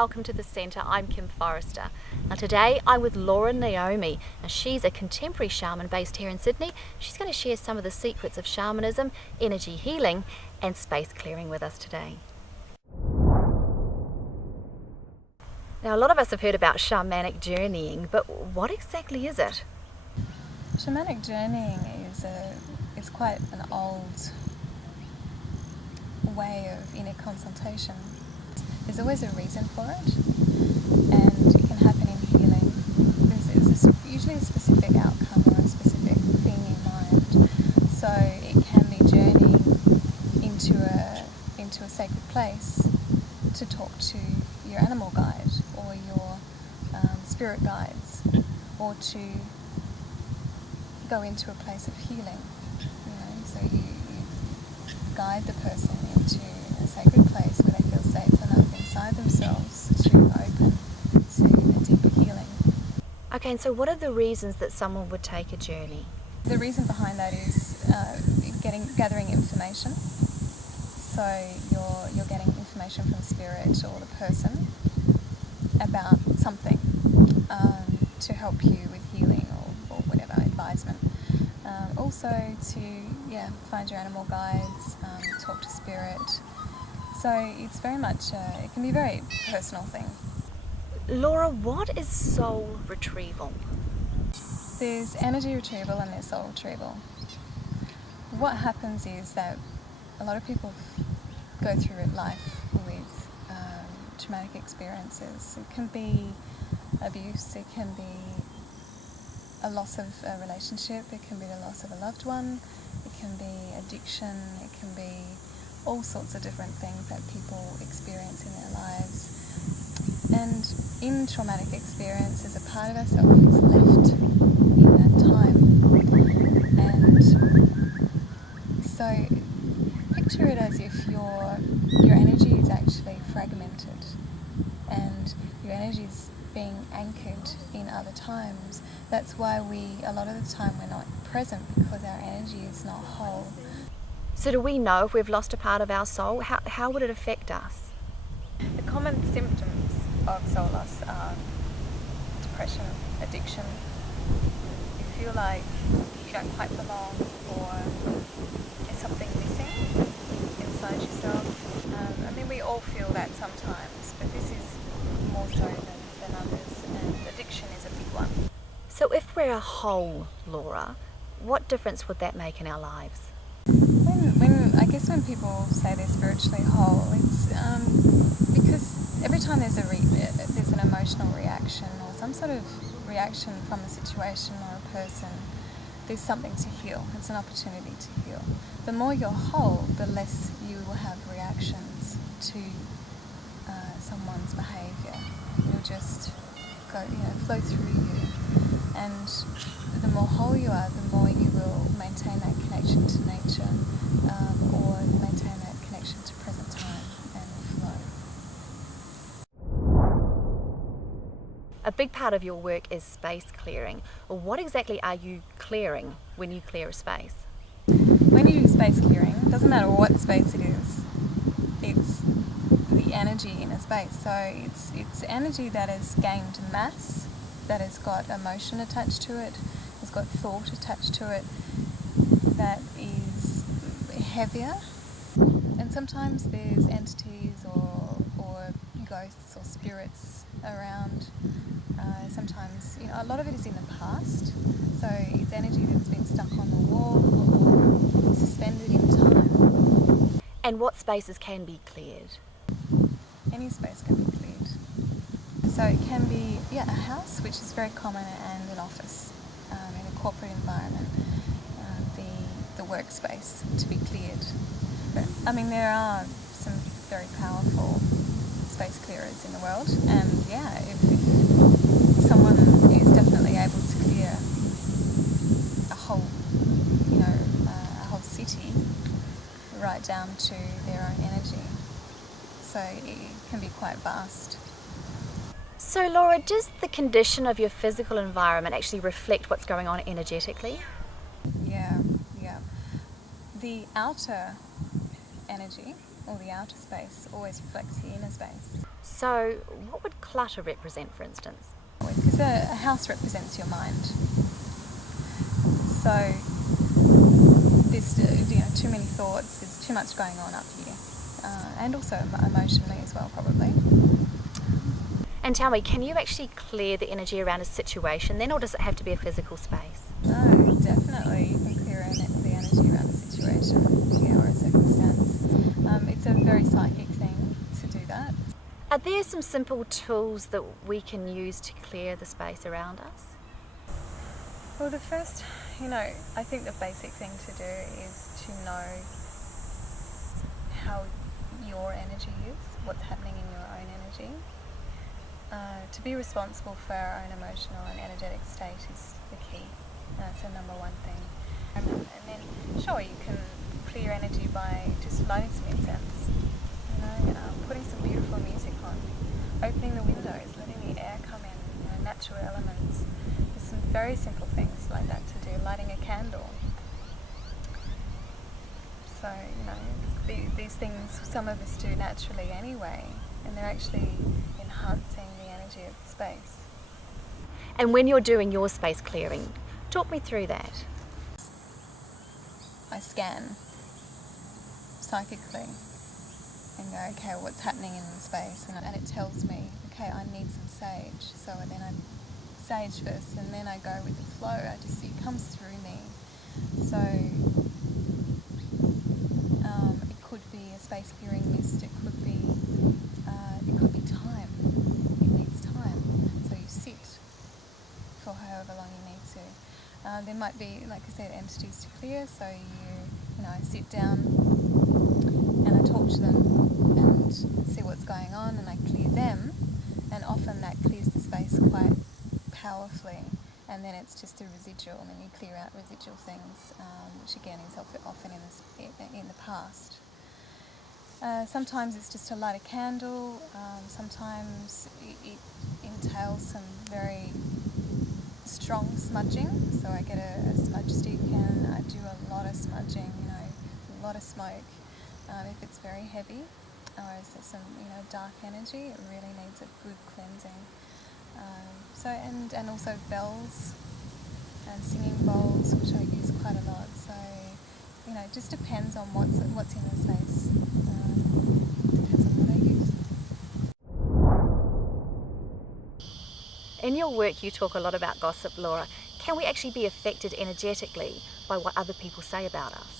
welcome to the Centre. I'm Kim Forrester. Now today I'm with Laura Naomi. Now she's a contemporary shaman based here in Sydney. She's going to share some of the secrets of shamanism, energy healing and space clearing with us today. Now a lot of us have heard about shamanic journeying, but what exactly is it? Shamanic journeying is quite an old way of inner consultation. There's always a reason for it, and it can happen in healing. There's usually a specific outcome or a specific thing in mind. So it can be journeying into a sacred place to talk to your animal guide or your spirit guides, or to go into a place of healing. So you guide the person into a sacred place where they feel safe enough inside themselves to open to a deeper healing. Okay, and so what are the reasons that someone would take a journey? The reason behind that is gathering information. So you're getting information from spirit or the person about something to help you with healing or whatever advisement. Also to find your animal guides, talk to spirit. So it's very much, it can be a very personal thing. Laura, what is soul retrieval? There's energy retrieval and there's soul retrieval. What happens is that a lot of people go through life with traumatic experiences. It can be abuse, it can be a loss of a relationship, it can be the loss of a loved one, it can be addiction, it can be all sorts of different things that people experience in their lives. And in traumatic experiences, a part of ourselves is left in that time. And so picture it as if your energy is actually fragmented and your energy is being anchored in other times. That's why a lot of the time we're not present, because our energy is not whole. So do we know if we've lost a part of our soul? How would it affect us? The common symptoms of soul loss are depression, addiction. You feel like you don't quite belong, or there's something missing inside yourself. I mean, we all feel that sometimes, but this is more so than others, and addiction is a big one. So if we're a whole, Laura, what difference would that make in our lives? When people say they're spiritually whole, it's because every time there's an emotional reaction or some sort of reaction from a situation or a person, there's something to heal. It's an opportunity to heal. The more you're whole, the less you will have reactions to someone's behaviour. It'll just flow through you. And the more whole you are, the more you will maintain that connection to nature, or maintain that connection to present time and flow. A big part of your work is space clearing. Well, what exactly are you clearing when you clear a space? When you do space clearing, it doesn't matter what space it is, it's the energy in a space. So it's energy that has gained mass, that has got emotion attached to it, has got thought attached to it, that is heavier. And sometimes there's entities or ghosts or spirits around. Sometimes, a lot of it is in the past. So it's energy that's been stuck on the wall or suspended in time. And what spaces can be cleared? Any space can be cleared. So it can be a house, which is very common, and an office, in a corporate environment, the workspace to be cleared. But, there are some very powerful space clearers in the world, and if someone is definitely able to clear a whole city right down to their own energy, so it can be quite vast. So Laura, does the condition of your physical environment actually reflect what's going on energetically? Yeah. The outer energy or the outer space always reflects the inner space. So what would clutter represent, for instance? Because a house represents your mind. So there's too many thoughts, there's too much going on up here. And also emotionally as well, probably. And tell me, can you actually clear the energy around a situation then, or does it have to be a physical space? No, definitely you can clear the energy around the situation, or a circumstance. It's a very psychic thing to do that. Are there some simple tools that we can use to clear the space around us? Well, the first, I think the basic thing to do is to know how your energy is, what's happening in your own energy. To be responsible for our own emotional and energetic state is the key. That's the number one thing. And then, sure, you can clear energy by just lighting some incense, putting some beautiful music on, opening the windows, letting the air come in, natural elements. There's some very simple things like that to do, lighting a candle. So, these things some of us do naturally anyway, and they're actually enhancing the energy of the space. And when you're doing your space clearing, talk me through that. I scan psychically and go, okay, what's happening in the space? And it tells me, okay, I need some sage. So then I sage first, and then I go with the flow. I just see it comes through me. So it could be a space clearing mist. It could be time. It needs time. So you sit for however long you need to. There might be, like I said, entities to clear. So I sit down and I talk to them and see what's going on, and I clear them, and often that clears the space quite powerfully, and then it's just a residual, and then you clear out residual things, which again is often in the past. Sometimes it's just to light a candle, sometimes it entails some very strong smudging, so I get a smudge stick and I do a lot of smudging, a lot of smoke. If it's very heavy, or if there's some dark energy, it really needs a good cleansing. And also bells and singing bowls, which I use quite a lot. So it just depends on what's in the space. Depends on what I use. In your work, you talk a lot about gossip, Laura. Can we actually be affected energetically by what other people say about us?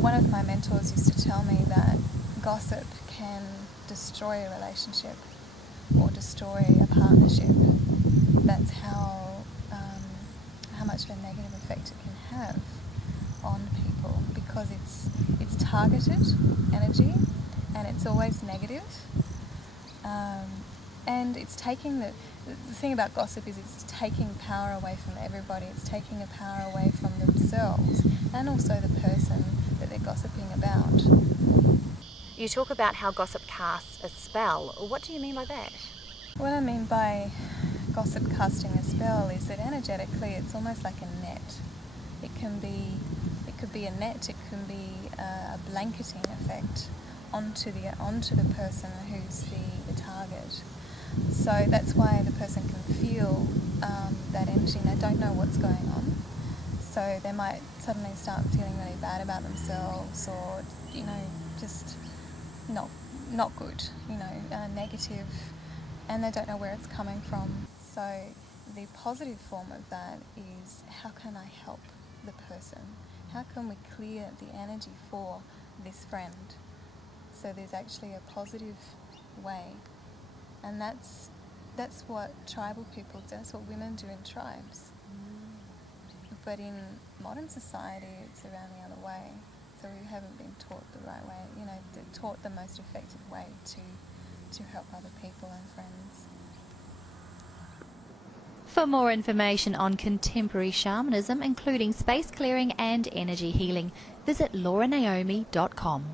One of my mentors used to tell me that gossip can destroy a relationship or destroy a partnership. That's how much of a negative effect it can have on people, because it's targeted energy and it's always negative. And it's taking the thing about gossip is it's taking power away from everybody. It's taking a power away from themselves and also the person that they're gossiping about. You talk about how gossip casts a spell. What do you mean by that? What I mean by gossip casting a spell is that energetically it's almost like a net. It could be a net. It can be a blanketing effect onto the person who's the target. So that's why the person can feel that energy and they don't know what's going on. So they might suddenly start feeling really bad about themselves, or just not good, negative, and they don't know where it's coming from. So the positive form of that is, how can I help the person? How can we clear the energy for this friend? So there's actually a positive way, and that's what tribal people do. That's what women do in tribes. But in modern society, it's around the other way. So we haven't been taught the right way, taught the most effective way to help other people and friends. For more information on contemporary shamanism, including space clearing and energy healing, visit lauranaomi.com.